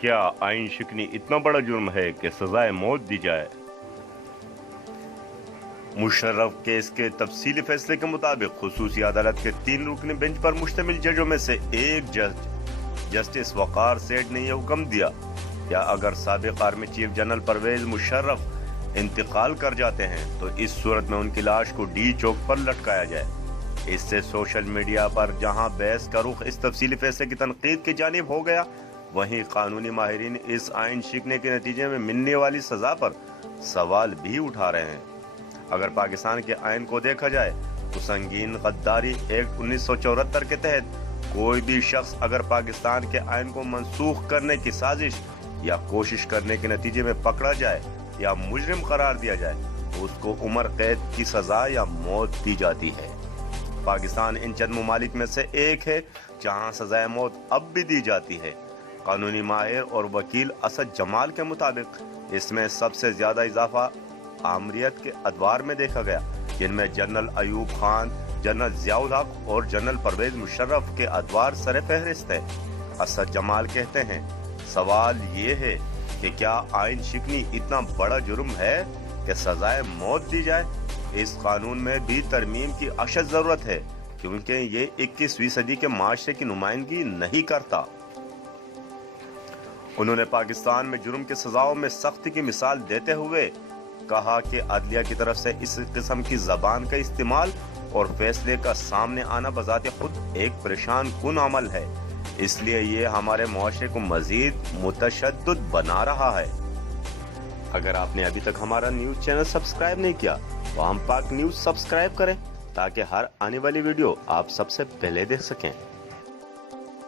क्या आइन शिकनी इतना बड़ा जुर्म है कि सजाए मौत दी जाए? मुशर्रफ केस के तफसीली फैसले के मुताबिक खुसूसी अदालत के 3 रुकनी बेंच पर मुश्तमिल जजों में से एक जज जस्टिस वकार सेठ ने यह हुक्म दिया या अगर साबिक army chief general Pervez Musharraf इंतकाल कर जाते हैं तो इस सूरत में उनकी लाश को डी चौक पर लटकाया जाए। इससे सोशल मीडिया पर जहां बहस का रुख इस तफसीली फैसले की तनकीद की जानिब हो गया, वहीं कानूनी माहिरीन इस आइन शिकने के नतीजे में मिलने वाली सजा पर सवाल भी उठा रहे हैं। अगर पाकिस्तान के आइन को देखा जाए तो संगीन गद्दारी एक्ट 1974 के तहत कोई भी शख्स अगर पाकिस्तान के आइन को मनसूख करने की साजिश या कोशिश करने के नतीजे में पकड़ा जाए या मुजरिम करार दिया जाए तो उसको उम्र कैद की सजा या मौत दी जाती है। पाकिस्तान इन चंद ममालिक में से एक है जहां सजाए मौत अब भी दी जाती है। कानूनी माहिर और वकील असद जमाल के मुताबिक इसमें सबसे ज्यादा इजाफा आमरीत के अदवार में देखा गया, जिनमें जनरल अयूब खान, जनरल जियाउल हक और जनरल परवेज मुशर्रफ के अदवार सर फहरिस्त है। असद जमाल कहते हैं, सवाल ये है कि क्या आइन शिकनी इतना बड़ा जुर्म है कि सजाए मौत दी जाए? इस कानून में भी तरमीम की अशद जरूरत है क्योंकि ये 21वीं सदी के माशरे की नुमाइंदगी नहीं करता। उन्होंने पाकिस्तान में जुर्म की सजाओं में सख्ती की मिसाल देते हुए कहा कि अदलिया की तरफ से इस किस्म की जबान का इस्तेमाल और फैसले का सामने आना बजाते खुद एक परेशान कुन अमल है, इसलिए ये हमारे मुआशरे को मजीद मुतशद्दुद बना रहा है। अगर आपने अभी तक हमारा न्यूज़ चैनल सब्सक्राइब नहीं किया तो हम पाक न्यूज़ सब्सक्राइब करें ताकि हर आने वाली वीडियो आप सबसे पहले देख सकें।